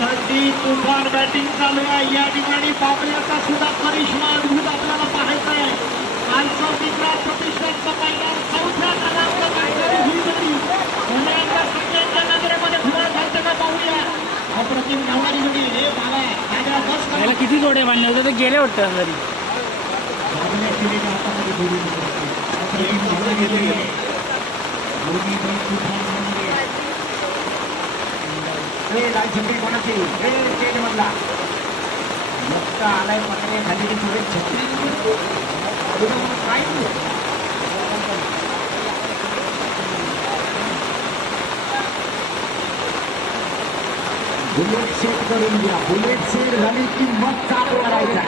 Thirty तुफान batting चालू आहे. या ठिकाणी बाबल्याचा सुद्धा करिश्मा अद्भुत आपल्याला पाहायचा आहे. कालचा मित्रा प्रतिष्ठानचा पहिला चौथ्या क्रमांक गाठणारी ही जोडी पुन्हा एकदा सगळ्यांच्या नजरेमध्ये फुलार घालते का पाहूया. अप्रतिम धावणारी जोडी हे बाबा दादा बस त्याला किती जोड्या बांधल्या होत्या? ते गेले वाटतं घरी बाबल्या केलेल्या हातामध्ये जोडी होती. अप्रतिम धावणं गेलेली आहे. दोन्ही पण तुफान धावणारी आहे. हे लाल झेंडी कोणाची हे स्टेज मधला मस्त आलाय पकडे खाली थोडे छत्री पुढं मग काय तू? बुलेट सेट करून घ्या बुलेट सेट झाली की मग चालू करायचा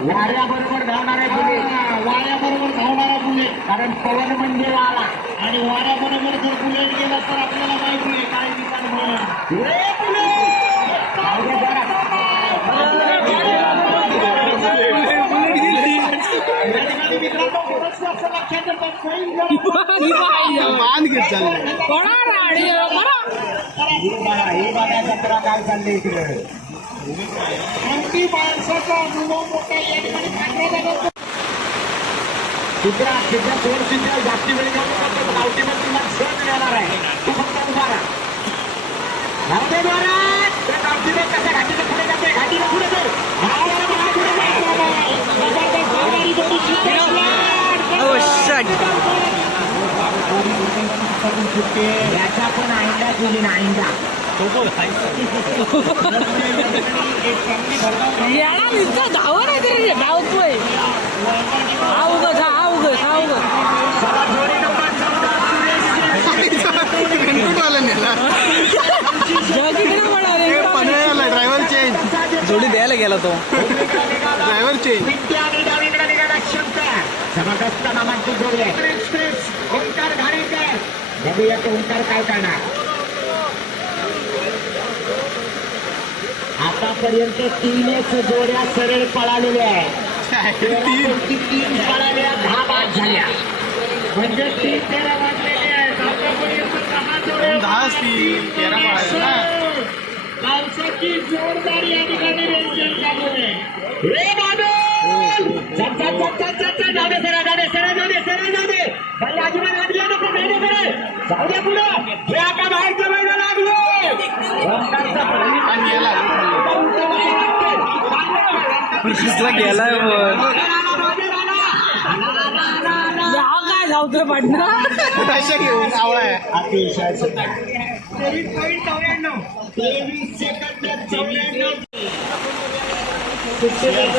वाऱ्याबरोबर धावणारा बुलेट वाऱ्याबरोबर धावणारा बुलेट कारण पवन म्हणजे वारा आणि वाऱ्याबरोबर जर बुलेट गेला तर आपल्याला माहिती आहे काय ठिकाण म्हणून. मित्रांनो थोडंसं असं लक्षात येतं, कोणी जर- मान घेत चाललंय हे बघा हे बघा जत्रा काय चाललंय इकडे. अगदी माणसाचा अनुभव मोठा या ठिकाणी पांढऱ्या जागेवर चित्रा चित्रा दोन चित्र जास्ती वेळ जातो गावठीमध्ये तुम्हाला सहज मिळणार आहे. तू फक्त उभा राहा. राहते द्वारा त्या गावठीने कशा घाटीला पुढे जाते घाटीला पुढे जाते जाते. चित्रा. याचा पण आईंदा केली ना आईंदा. याला नुसतं धावं नाही तरी धावतोय हा उगच हा उगच हा उगच ड्रायव्हर चेंज जोडी द्यायला गेला तो ड्रायव्हर चेंज जबरदस्त नामांकित जोडी आहे ओंकार घाणेकर बघूया तो ओंकार काय करणार आतापर्यंत तीनच जोड्या सरळ पळालेल्या आहेत. तीन. पळाल्या दहा बाद झाल्या. म्हणजे तीन तेरा वाजलेले आहेत. आतापर्यंत दहा जोड्या पावसाची जोरदार या ठिकाणी रेंजन चालू आहे. रे जाऊ सरा जाऊ दे सरा जाऊ दे सरा जाऊ दे भाई अजिबात आत गेला नको जाऊ दे सरा जाऊ दे पुढं हे आता बाहेरच्या बाहेर लागलो ओंकारचा आणि याला ओंकार गेलाय हा काय धावतोय पाटणा पैसे घेऊन आवळा आहे अतिशय सुंदर तेवीस पॉईंट तेवीस सेकंद चौऱ्याण्णव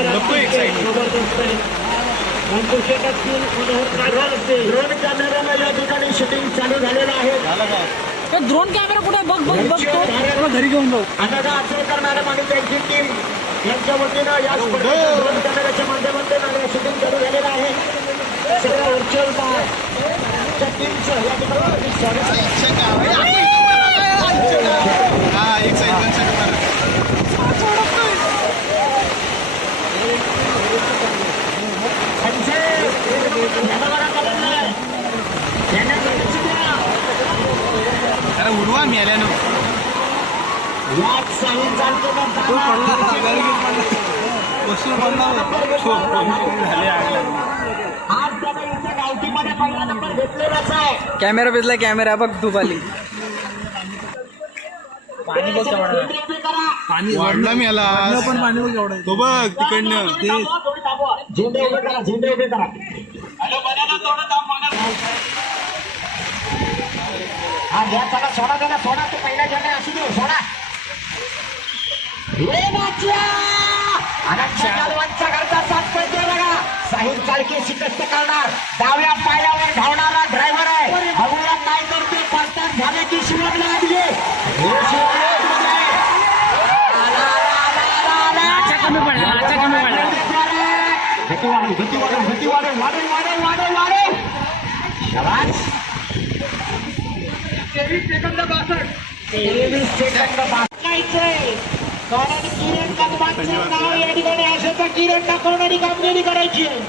नको excitement. ड्रोन कॅमेराला या ठिकाणी शूटिंग चालू झालेलं आहे. ते ड्रोन कॅमेरा कुठे बघ बघ बघतो त्याला घरी घेऊन जाऊ. अनघा यांच्या वतीनं या कॅमेऱ्याच्या माध्यमातून शूटिंग चालू झालेलं आहे. सगळ्या व्हर्च्युअल च्या टीमचं या ठिकाणी स्वागत. हा उडवा मेल्यानं कॅमेरा बेसला कॅमेरा बघ तू खाली पाणी बघ. वाढला मेला पण पाणी बघ. तो बघ तिकडनं. झेंडे उभे करा झेंडे उभे करा. हा घ्या सोडा त्याला सोडा तो पहिला झेंडा असू दे सोडा हे नाच्या! अनंत जाधवांचा घरचा साथ पडतोय बघा साहिल चालके शिकस्त करणार डाव्या पायावर धावणारा ड्रायव्हर आहे बघूया काय करते पाच तास झाले की शिवमला आली आहे. हे शिवमला आली आहे. आला, आला, आला, आला, आला. आचा कमी पडला आचा कमी पडला गती वाढव, गती वाढव, गती वाढव, वाढव, वाढव, वाढव, वाढव. शाबास. तेवीस सेकंद बासष्ट. कारण किरण कदमांचं नाव या ठिकाणी अशाचा किरण दाखवणारी कामगिरी करायची आहे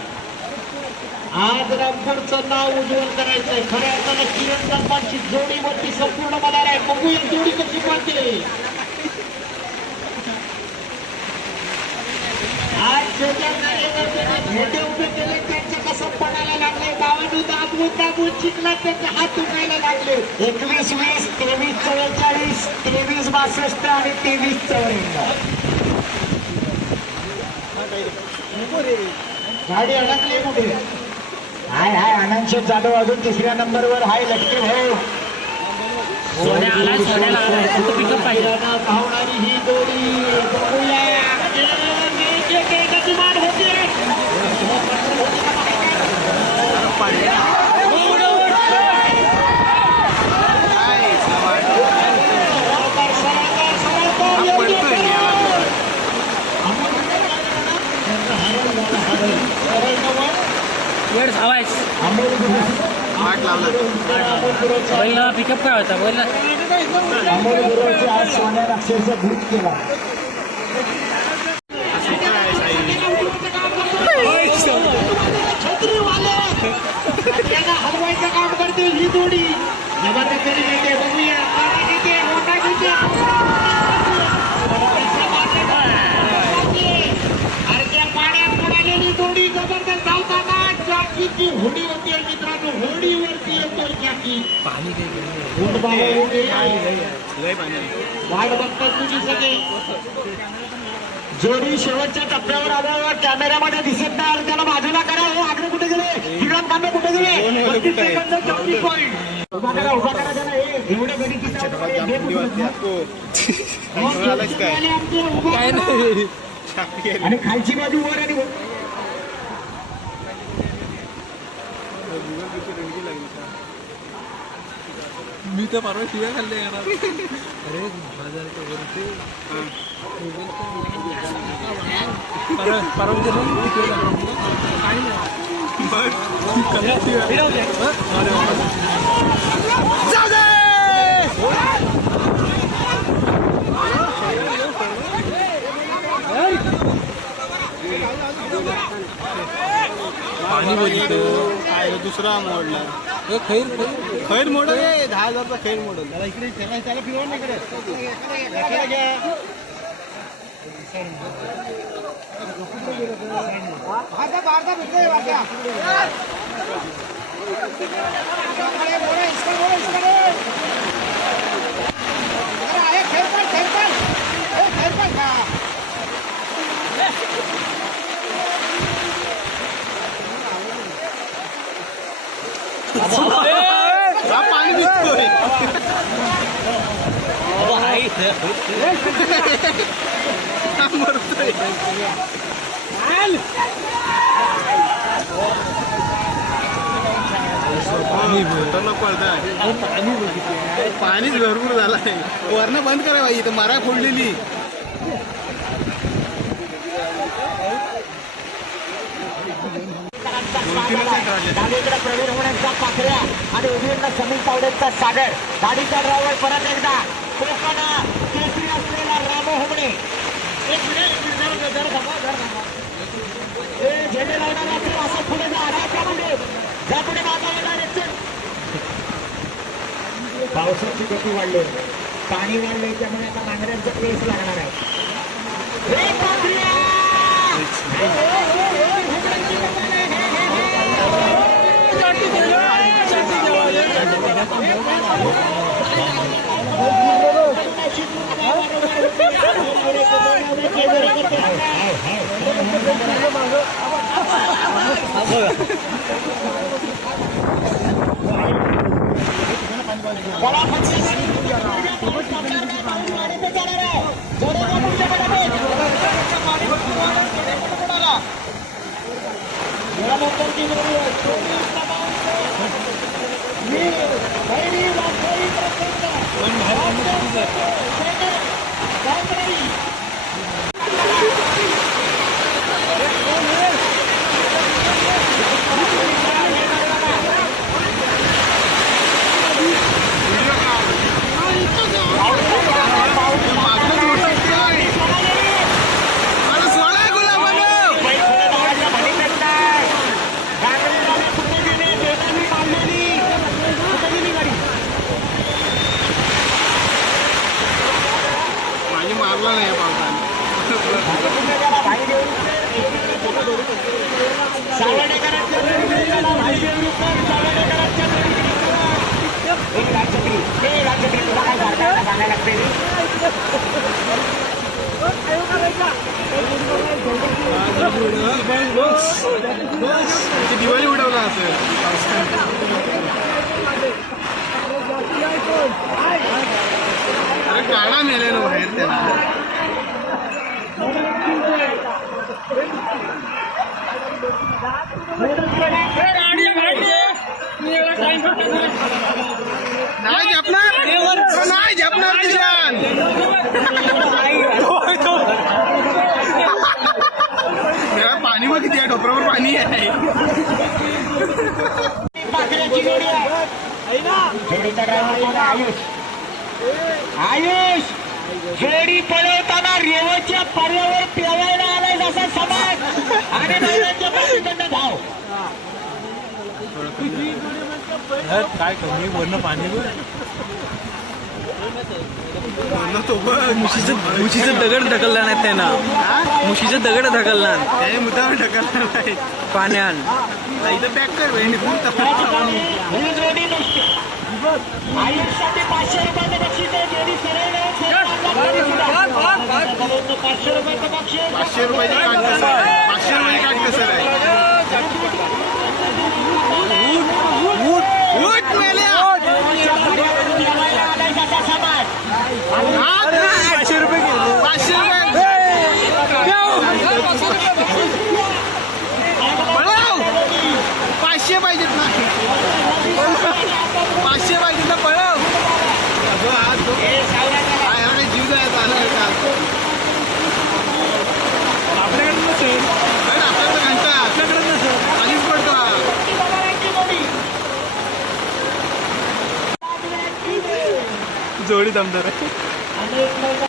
आज रामपूरचं नाव उज्ज्वल करायचंय खऱ्या अर्थानं किरण कदमांची जोडी वरती संपूर्ण मदार आहे बघूया जोडी कशी पाहते आज छोट्या कार्यकर्त्यांनी उभे केले कसं पडायला लागले गावानं दाबून दाबून चिखलात त्यांचे हात दुखायला लागले. एकवीस वीस तेवीस चव्वेचाळीस तेवीस बासष्ट आणि तेवीस चौऱ्याण्णव. गाडी अडकली कुठे? हाय हाय आनंद शेठ जाधव अजून तिसऱ्या नंबरवर. हाय लटके भाऊ. धावणारी ही जोडी. बघूया एक- एक- एकाची मान होते सरकार, सरकार, सरकार, योग्य पडतोय. सरळ. सरळ नव्वद. वेळ गुरु. वाट लावला. बैल पिकअप काय होता? बैल आज सोन्याला अक्षरशः भूत केला छत्रीवाले हलवायचं काम करते ही जोडी घेते बघूया. घेते मोठा घेते. पाण्यात जोडी जबरदस्त धावताना जॉकीची होडी होती मित्रांनो. होडीवरती येतोय जॉकी गुंडबाबा लय पाणी वाट बघतात तुझी सगळे. जोडी शेवटच्या टप्प्यावर आल्यावर कॅमेऱ्यामध्ये दिसत नाही. त्याला बाजूला करा. हे आकडे कुठे गेले? किरण कांबे कुठे गेले? चौतीस पॉईंट उभा करा उभा करा त्याला हे एवढे गडी काय नाही आणि खालची बाजू वर आणि वर. मी तर परवा शिव्या खाल्ले अरे बाजारच्या वरती परवा परवा पाणी बघितलं काय दुसरा मोडला खैर खैर। खैर मॉडेल आहे दहा हजारचा खैर मॉडेल त्याला इकडे त्याला त्याला फिरवा नाही इकडे घ्या हा पाणी दिसतोय हा मरतोय पाणीच भरपूर झालाय. वरण बंद करा बाई इथं मारा फोडलेली. प्रवीण होण्याचा पाखऱ्या आणि समीर तावडेचा सागर गाडीचा ड्रायव्हर परत एकदा कोकण केसरी असलेला रामो होमणे एक मिनिट, एक मिनिट, जरा- जरा थांबा, जरा थांबा. झेंडे असेल असं पुढे जा राजा पुढे जा पुढे माझा डायरेक्ट पावसाची गती वाढली पाणी वाढले त्यामुळे आता नांगऱ्यांचा पेस लागणार आहे ए, पाखऱ्या! ए, ए, ए, ए, घुमडाची कमाल आहे, हे, हे, हे. सोळा गुलाबानं सावडेकरांच्या जोडीला भाईदेव रुपये सावडेकरांच्या जोडीला एक राजछत्री हे राजछत्री तुला काय झालं सांगायला लागते रे ते दिवाळी उडवला असेल. अरे काढा मेले ना बाहेर त्याला. नाही झपणार. नाही झपणार किशन पाणी मग किती आहे डोपरावर पाणी आहे. आयुष आयुष खेडी पळवताना रेवाच्या पर्यावर पेवायला आणि बैलांच्या पाठीकडनं धाव काय कमी वरनं पाणी मुशीचं मुशीचं दगड ढकलला नाही त्यानं. मुशीचं दगड ढकलला मुद्दाम ढकलला नाही पाण्यान. इथं पॅक कर पाचशे रुपयाचं बक्षीस आहे जोडी सरळ नाही, सरळ नाही. पाचशे रुपयाचं बक्षीस पाचशे रुपयाची आहे पाचशे. रुपयाची आहे समाज पाचशे रुपये पाचशे. रुपये पळव पाचशे पाहिजेत ना. पाचशे पाहिजेत ना पळव अगं हा तो हा एवढे जीव द्यायचा आला का आपल्याकडे नसेल खालीच पडतो. जोडी दमदार आहे